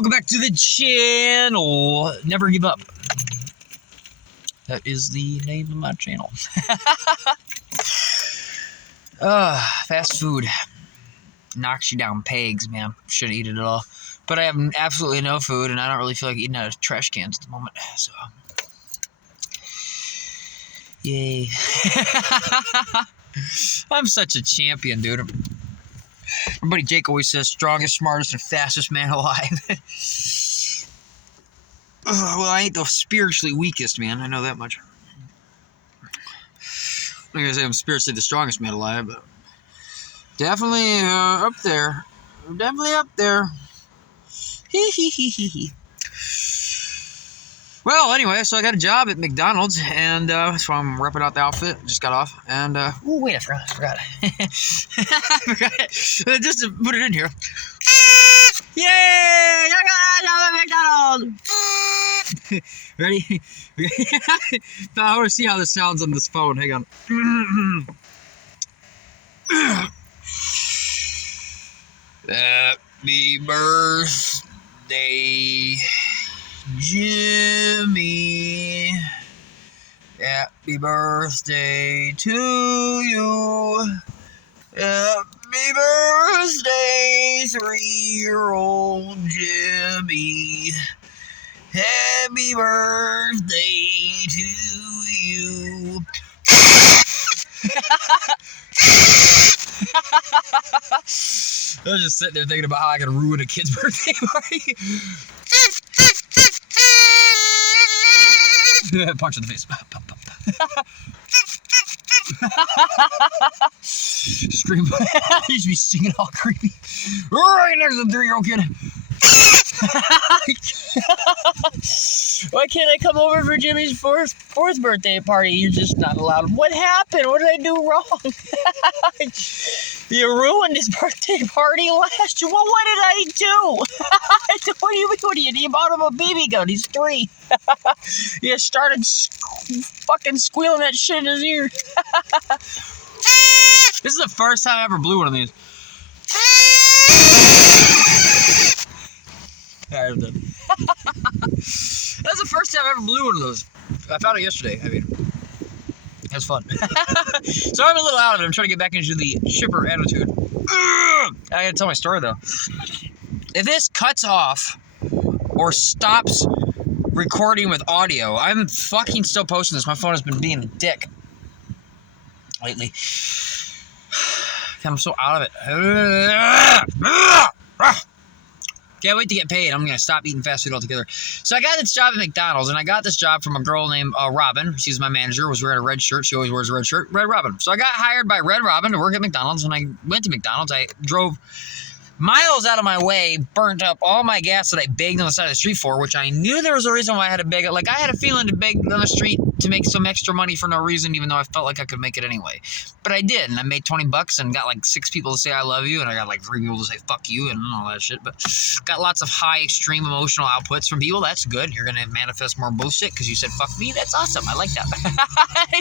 Welcome back to the channel. Never give up. That is the name of my channel. Fast food knocks you down pegs, man. Shouldn't eat it at all. But I have absolutely no food, and I don't really feel like eating out of trash cans at the moment. So, yay. I'm such a champion, dude. My buddy Jake always says strongest, smartest, and fastest man alive. Well, I ain't the spiritually weakest, man. I know that much. I'm not gonna say I'm spiritually the strongest man alive, but definitely up there. Definitely up there. Hee hee hee hee hee. Well, anyway, so I got a job at McDonald's, and so I'm repping out the outfit. Just got off, and oh wait, I forgot. I forgot. Just to put it in here. Yay! I got a job at McDonald's. Ready? No, I want to see how this sounds on this phone. Hang on. Happy birthday, Jimmy. Happy birthday to you. Happy birthday, 3-year-old Jimmy. Happy birthday to you. I was just sitting there thinking about how I could ruin a kid's birthday party. Punch in the face. Scream. You should be singing all creepy. Right next to the 3-year-old kid. Why can't I come over for Jimmy's fourth birthday party? You're just not allowed. What happened? What did I do wrong? You ruined his birthday party last year. Well, what did I do? What do you mean? You bought him a BB gun. He's 3. You started fucking squealing that shit in his ear. This is the first time I ever blew one of these. Alright, I'm done. That's the first time I ever blew one of those. I found it yesterday. I mean, it was fun. So I'm a little out of it. I'm trying to get back into the shipper attitude. I gotta tell my story, though. If this cuts off or stops recording with audio, I'm fucking still posting this. My phone has been being a dick lately. I'm so out of it. Can't wait to get paid. I'm going to stop eating fast food altogether. So I got this job at McDonald's, and I got this job from a girl named Robin. She's my manager, was wearing a red shirt. She always wears a red shirt. Red Robin. So I got hired by Red Robin to work at McDonald's. When I went to McDonald's, I drove miles out of my way, burnt up all my gas that I begged on the side of the street for, which I knew there was a reason why I had to beg it. Like, I had a feeling to beg on the street to make some extra money for no reason, even though I felt like I could make it anyway. But I did, and I made $20 and got like 6 people to say I love you, and I got like 3 people to say fuck you and all that shit. But got lots of high, extreme emotional outputs from people. That's good. You're going to manifest more bullshit because you said fuck me. That's awesome. I like that.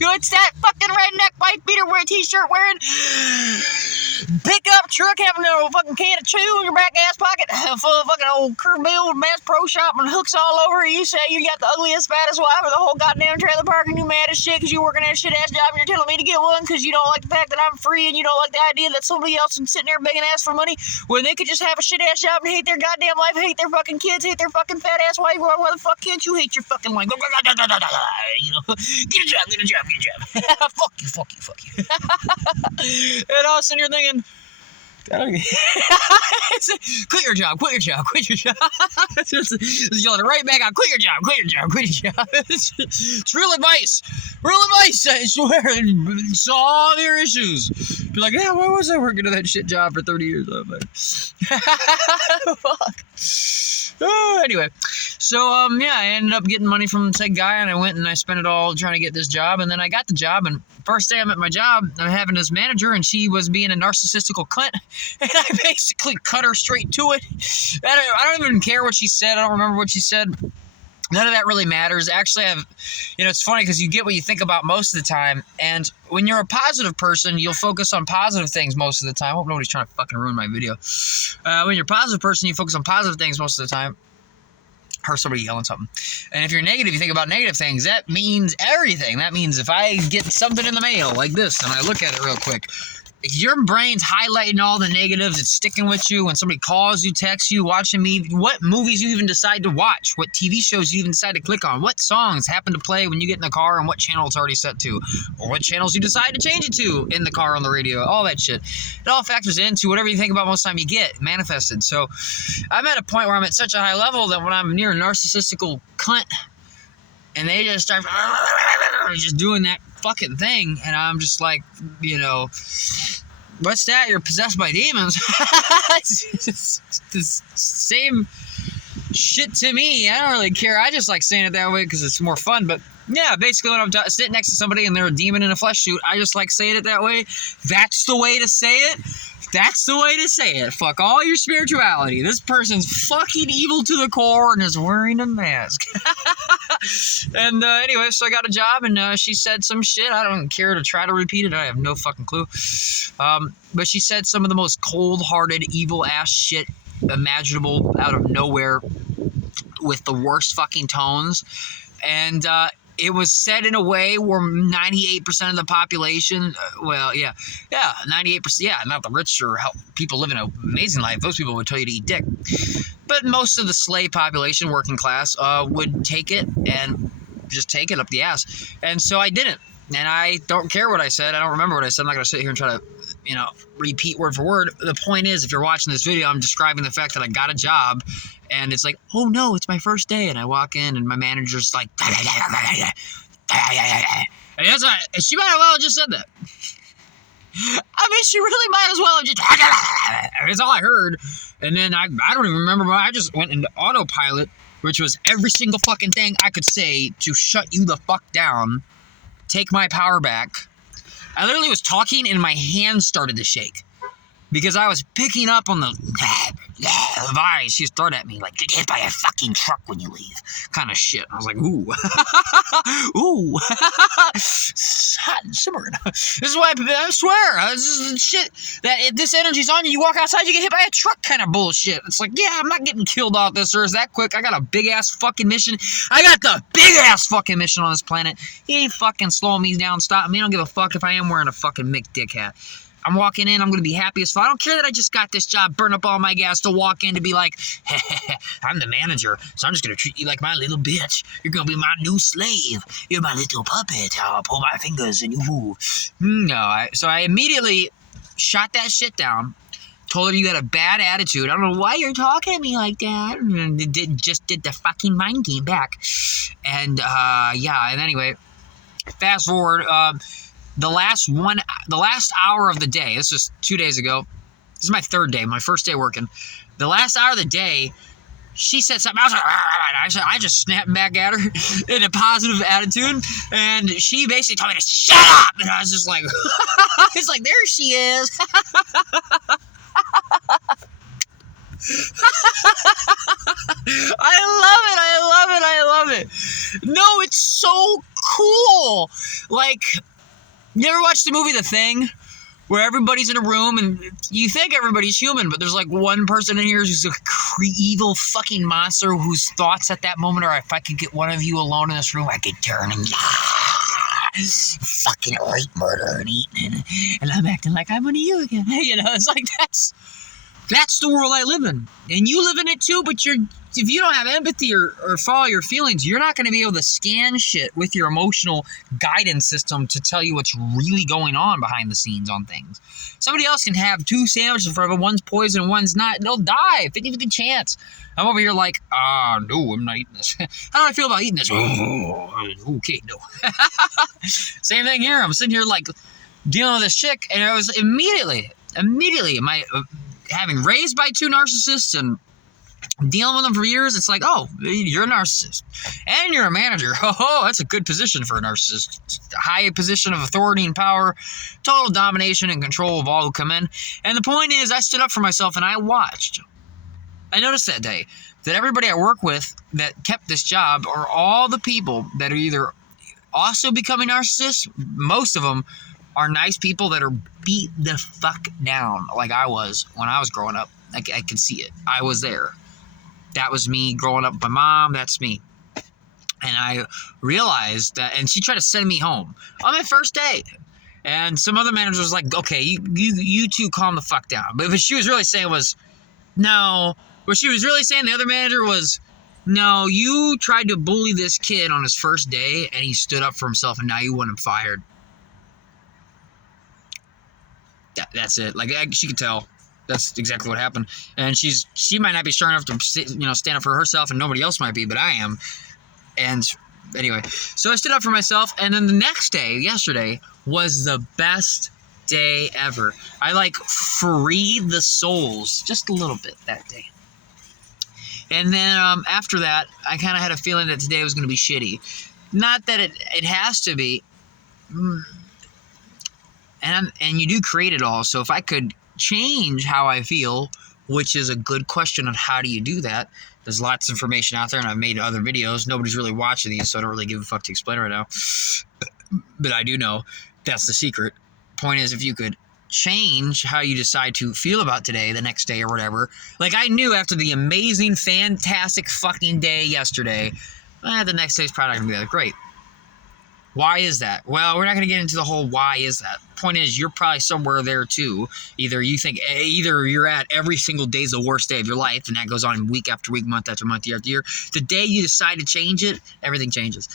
What's that fucking redneck white beater wearing t-shirt wearing? Pickup truck having a fucking can of chew in your back ass pocket full of fucking old curb build, Mass Pro Shop and hooks all over. You say you got the ugliest, fattest wife of the whole goddamn trailer park, and you mad as shit because you working that shit ass job and you're telling me to get one because you don't like the fact that I'm free and you don't like the idea that somebody else is sitting there begging ass for money when they could just have a shit ass job and hate their goddamn life, hate their fucking kids, hate their fucking fat ass wife. Why the fuck can't you hate your fucking life? You know, get a job. Fuck you. And all of a sudden you're thinking, quit your job. Just yelling right back out, quit your job. It's real advice, I swear. Solve your issues. Be like, yeah, why was I working at that shit job for 30 years? I'm like, fuck. Anyway, so yeah, I ended up getting money from said guy, and I went and I spent it all trying to get this job, and then I got the job, and first day I'm at my job, I'm having this manager, and she was being a narcissistical cunt, and I basically cut her straight to it. I don't even care what she said. I don't remember what she said. None of that really matters. Actually, it's funny because you get what you think about most of the time. And when you're a positive person, you'll focus on positive things most of the time. I hope nobody's trying to fucking ruin my video. When you're a positive person, you focus on positive things most of the time. Heard somebody yelling something. And if you're negative, you think about negative things. That means everything. That means if I get something in the mail like this and I look at it real quick, if your brain's highlighting all the negatives, it's sticking with you. When somebody calls you, texts you, watching me, what movies you even decide to watch, what TV shows you even decide to click on, what songs happen to play when you get in the car, and what channel it's already set to, or what channels you decide to change it to in the car on the radio, all that shit. It all factors into whatever you think about most of the time you get manifested. So I'm at a point where I'm at such a high level that when I'm near a narcissistical cunt and they just start just doing that fucking thing, and I'm just like, what's that? You're possessed by demons. It's the same shit to me. I don't really care. I just like saying it that way because it's more fun. But yeah, basically when I'm sitting next to somebody and they're a demon in a flesh suit, I just like saying it that way. That's the way to say it. That's the way to say it. Fuck all your spirituality. This person's fucking evil to the core and is wearing a mask. And anyway, so I got a job and she said some shit. I don't care to try to repeat it. I have no fucking clue. But she said some of the most cold-hearted, evil-ass shit imaginable out of nowhere with the worst fucking tones. And it was said in a way where 98% of the population, 98%, not the rich or people living an amazing life. Those people would tell you to eat dick. But most of the slave population, working class, would take it and just take it up the ass. And so I didn't. And I don't care what I said. I don't remember what I said. I'm not going to sit here and try to, repeat word for word. The point is, if you're watching this video, I'm describing the fact that I got a job. And it's like, oh no, it's my first day. And I walk in and my manager's like, and she might as well have just said that. I mean, she really might as well have just, that's all I heard. And then I don't even remember, I just went into autopilot, which was every single fucking thing I could say to shut you the fuck down, take my power back. I literally was talking and my hands started to shake. Because I was picking up on the vibes she was throwing at me, like, get hit by a fucking truck when you leave, kind of shit. I was like, ooh. Ooh. Hot and simmering. This is why, I swear, this is shit, that if this energy's on you, you walk outside, you get hit by a truck kind of bullshit. It's like, yeah, I'm not getting killed off this earth that quick. I got a big-ass fucking mission. I got the big-ass fucking mission on this planet. He ain't fucking slowing me down, stopping me. I don't give a fuck if I am wearing a fucking Mick Dick hat. I'm walking in, I'm going to be happy as fuck. I don't care that I just got this job, burn up all my gas to walk in to be like, I'm the manager, so I'm just going to treat you like my little bitch. You're going to be my new slave. You're my little puppet. I'll pull my fingers and you move. No, so I immediately shot that shit down, told her you had a bad attitude. I don't know why you're talking to me like that. And just did the fucking mind game back. And, and anyway, fast forward, the last hour of the day, this was 2 days ago. This is my third day, my first day working. The last hour of the day, she said something. I just snapped back at her in a positive attitude. And she basically told me to shut up. And I was just like, it's like, there she is. I love it. No, it's so cool. Like, you ever watch the movie The Thing? Where everybody's in a room and you think everybody's human, but there's like one person in here who's a evil fucking monster whose thoughts at that moment are, if I could get one of you alone in this room, I could turn and fucking rape, murder, and eat. And I'm acting like I'm one of you again. It's like that's the world I live in. And you live in it too, but if you don't have empathy or follow your feelings, you're not going to be able to scan shit with your emotional guidance system to tell you what's really going on behind the scenes on things. Somebody else can have 2 sandwiches in front of them, one's poison and one's not, and they'll die, 50-50 chance. I'm over here like, no, I'm not eating this. How do I feel about eating this? Oh, okay, no. Same thing here. I'm sitting here like dealing with this chick, and I was immediately, having raised by 2 narcissists and dealing with them for years, it's like, oh, you're a narcissist. And you're a manager. Oh, that's a good position for a narcissist. High position of authority and power, total domination and control of all who come in. And the point is, I stood up for myself and I watched. I noticed that day that everybody I work with that kept this job are all the people that are either also becoming narcissists. Most of them are nice people that are beat the fuck down like I was when I was growing up. I can see it. I was there. That was me growing up with my mom. That's me. And I realized that, and she tried to send me home on my first day. And some other manager was like, okay, you two calm the fuck down. But what she was really saying was, no. What she was really saying, the other manager was, no, you tried to bully this kid on his first day, and he stood up for himself, and now you want him fired. That's it. Like, she could tell. That's exactly what happened. And she might not be sure enough to, stand up for herself, and nobody else might be, but I am. And anyway, so I stood up for myself, and then the next day, yesterday, was the best day ever. I freed the souls just a little bit that day. And then after that, I kind of had a feeling that today was going to be shitty. Not that it has to be. And you do create it all. So if I could change how I feel, which is a good question on how do you do that. There's lots of information out there, and I've made other videos. Nobody's really watching these, so I don't really give a fuck to explain it right now. But I do know that's the secret. Point is, if you could change how you decide to feel about today, the next day or whatever. Like I knew after the amazing, fantastic fucking day yesterday, the next day's probably not going to be that great. Why is that? Well, we're not going to get into the whole why is that. Point is, you're probably somewhere there too. Either you're at every single day's the worst day of your life, and that goes on week after week, month after month, year after year. The day you decide to change it, everything changes.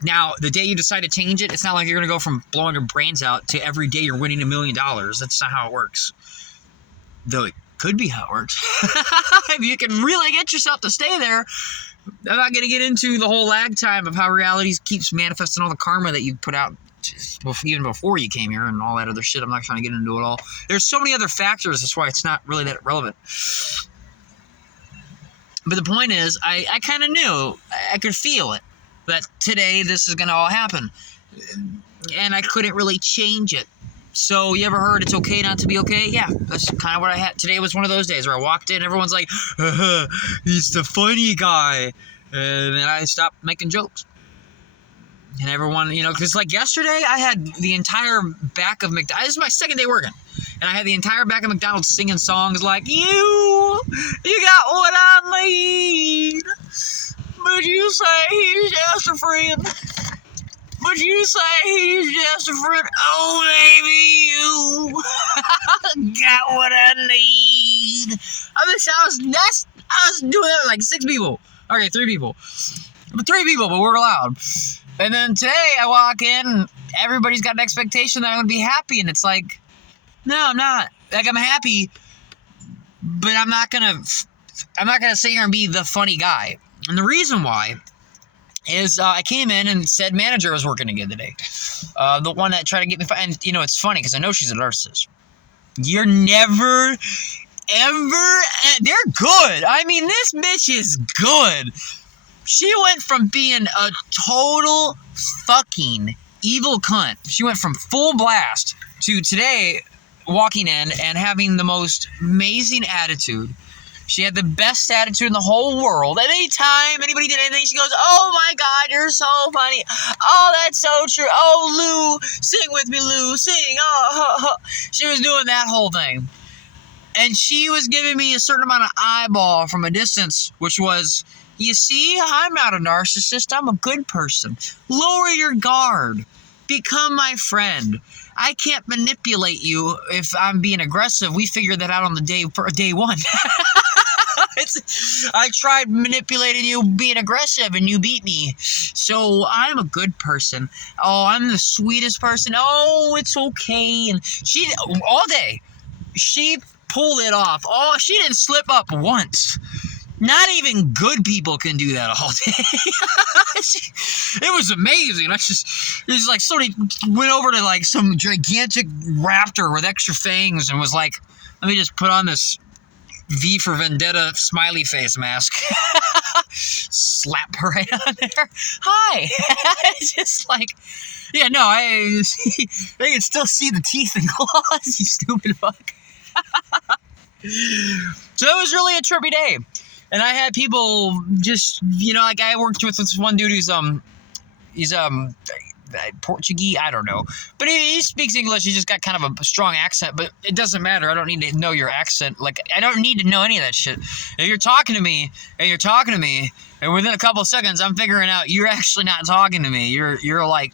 Now, the day you decide to change it, it's not like you're going to go from blowing your brains out to every day you're winning $1 million. That's not how it works. Though it could be how it works. If you can really get yourself to stay there. I'm not going to get into the whole lag time of how reality keeps manifesting all the karma that you put out even before you came here and all that other shit. I'm not trying to get into it all. There's so many other factors. That's why it's not really that relevant. But the point is, I kind of knew. I could feel it. That today this is going to all happen. And I couldn't really change it. So you ever heard it's okay not to be okay? Yeah, that's kind of what I had. Today was one of those days where I walked in, everyone's like, he's the funny guy. And then I stopped making jokes. And everyone, because like yesterday, I had the entire back of McDonald's. This is my second day working. And I had the entire back of McDonald's singing songs like, you got what I need. But you say he's just a friend. But you say he's just a friend. Oh, baby, you got what I need. I was doing that with like 6 people. Okay, 3 people. But 3 people, but we're allowed. And then today I walk in, and everybody's got an expectation that I'm going to be happy. And it's like, no, I'm not. Like, I'm happy, but I'm not going to sit here and be the funny guy. And the reason why is I came in and said manager was working again today. The one that tried to get me fired. And, it's funny because I know she's a narcissist. You're never, ever, they're good. I mean, this bitch is good. She went from being a total fucking evil cunt. She went from full blast to today walking in and having the most amazing attitude. She had the best attitude in the whole world. At any time anybody did anything, she goes, oh my God, you're so funny. Oh, that's so true. Oh, Lou, sing with me, Lou, sing. Oh. She was doing that whole thing. And she was giving me a certain amount of eyeball from a distance, which was, you see, I'm not a narcissist. I'm a good person. Lower your guard. Become my friend. I can't manipulate you if I'm being aggressive. We figured that out on the day one. I tried manipulating you being aggressive and you beat me. So I'm a good person. Oh, I'm the sweetest person. Oh, it's okay. And she, all day, she pulled it off. Oh, she didn't slip up once. Not even good people can do that all day. It was amazing. It was like somebody went over to like some gigantic raptor with extra fangs and was like, let me just put on this V for Vendetta smiley face mask. Slap her right on there. Hi. It's just like, yeah, no, they can still see the teeth and claws, you stupid fuck. So it was really a trippy day. And I had people just, like I worked with this one dude who's Portuguese, I don't know. But he speaks English. He just got kind of a strong accent, but it doesn't matter. I don't need to know your accent. Like, I don't need to know any of that shit. If you're talking to me, and within a couple of seconds, I'm figuring out you're actually not talking to me. You're like,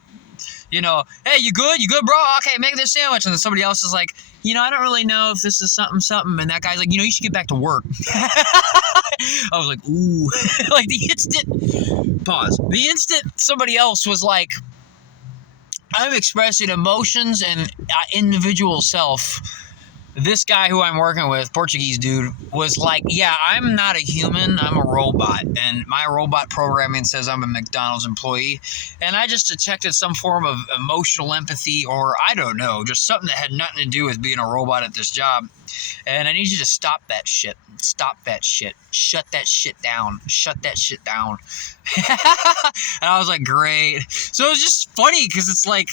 hey, you good? You good, bro? Okay, make this sandwich. And then somebody else is like, I don't really know if this is something. And that guy's like, you should get back to work. I was like, ooh. Like the instant somebody else was like, I'm expressing emotions and individual self. This guy who I'm working with, Portuguese dude, was like, yeah, I'm not a human, I'm a robot. And my robot programming says I'm a McDonald's employee. And I just detected some form of emotional empathy, or I don't know, just something that had nothing to do with being a robot at this job. And I need you to stop that shit. Stop that shit. Shut that shit down. Shut that shit down. And I was like, great. So it was just funny because it's like,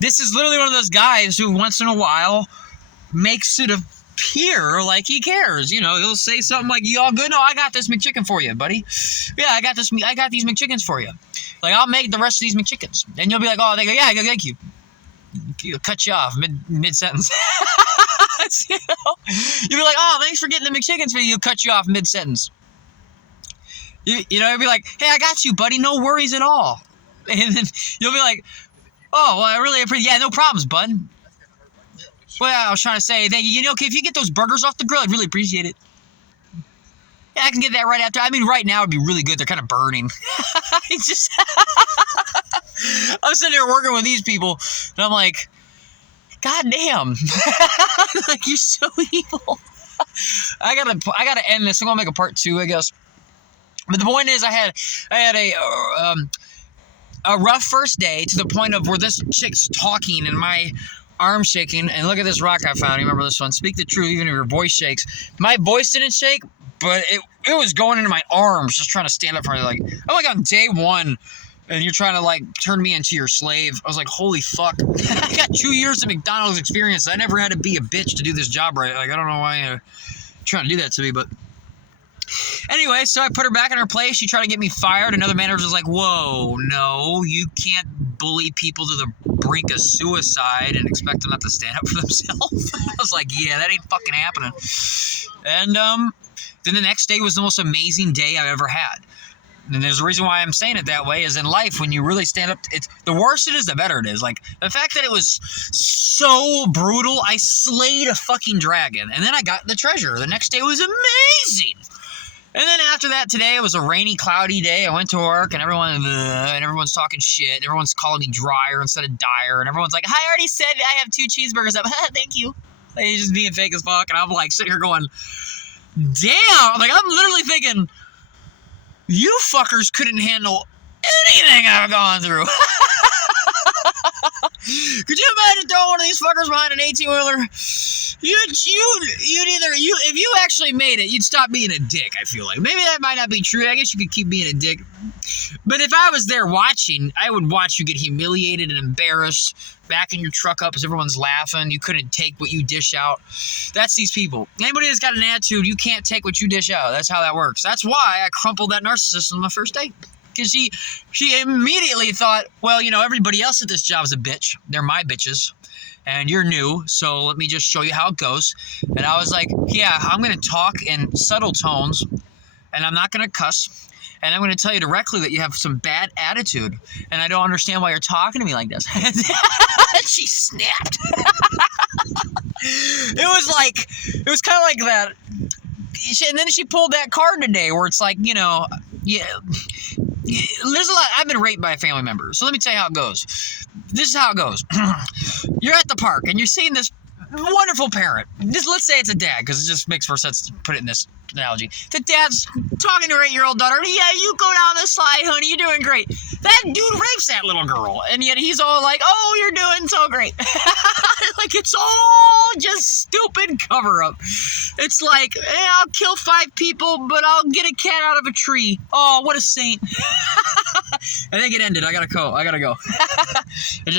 this is literally one of those guys who once in a while makes it appear like he cares. He'll say something like, you all good? No, I got this McChicken for you, buddy. Yeah, I got these McChickens for you. Like, I'll make the rest of these McChickens. And you'll be like, oh, they go, yeah, thank you. He'll cut you off mid-sentence. You'll be like, oh, thanks for getting the McChickens for you. He'll cut you off mid-sentence. He'll be like, hey, I got you, buddy. No worries at all. And then you'll be like, oh, well, I really appreciate it. Yeah, no problems, bud. Well, I was trying to say, thank you. Okay, if you get those burgers off the grill, I'd really appreciate it. Yeah, I can get that right after. I mean, right now it'd be really good. They're kind of burning. It's just, I'm sitting here working with these people, and I'm like, God damn. Like, you're so evil. I gotta end this. I'm gonna make a part 2, I guess. But the point is, I had a rough first day to the point of where this chick's talking and my arm shaking, and look at this rock I found. You remember this one? Speak the truth, even if your voice shakes. My voice didn't shake, but it was going into my arms, just trying to stand up for me. Like, I'm like on day 1, and you're trying to like turn me into your slave. I was like, holy fuck. I got 2 years of McDonald's experience. I never had to be a bitch to do this job right. Like, I don't know why you're trying to do that to me, but anyway, so I put her back in her place. She tried to get me fired. Another manager was like, whoa, no, you can't bully people to the brink of suicide and expect them not to stand up for themselves. I was like, yeah, that ain't fucking happening. And then the next day was the most amazing day I've ever had. And there's a reason why I'm saying it that way, is in life, when you really stand up, it's the worse it is, the better it is. Like, the fact that it was so brutal, I slayed a fucking dragon. And then I got the treasure. The next day was amazing. And then after that, today, it was a rainy, cloudy day. I went to work, and everyone's talking shit. Everyone's calling me dryer instead of dyer. And everyone's like, I already said I have 2 cheeseburgers up. Thank you. Like, he's just being fake as fuck. And I'm like sitting here going, damn. Like, I'm literally thinking, you fuckers couldn't handle anything I've gone through. Could you imagine throwing one of these fuckers behind an 18-wheeler? If you actually made it, you'd stop being a dick, I feel like. Maybe that might not be true. I guess you could keep being a dick. But if I was there watching, I would watch you get humiliated and embarrassed, backing your truck up as everyone's laughing. You couldn't take what you dish out. That's these people. Anybody that's got an attitude, you can't take what you dish out. That's how that works. That's why I crumpled that narcissist on my first date. Because she immediately thought, well, everybody else at this job is a bitch. They're my bitches. And you're new, so let me just show you how it goes. And I was like, yeah, I'm going to talk in subtle tones, and I'm not going to cuss. And I'm going to tell you directly that you have some bad attitude, and I don't understand why you're talking to me like this. She snapped. It was kind of like that. And then she pulled that card today where it's like, yeah, there's a lot. I've been raped by a family member, so let me tell you how it goes. This is how it goes. You're at the park, and you're seeing this wonderful parent. Let's say it's a dad, because it just makes more sense to put it in this analogy. The dad's talking to her 8-year-old daughter. Yeah, you go down the slide, honey. You're doing great. That dude rapes that little girl, and yet he's all like, oh, you're doing so great. Like, it's all just stupid cover-up. It's like, I'll kill 5 people, but I'll get a cat out of a tree. Oh, what a saint. I think it ended. I gotta go. It just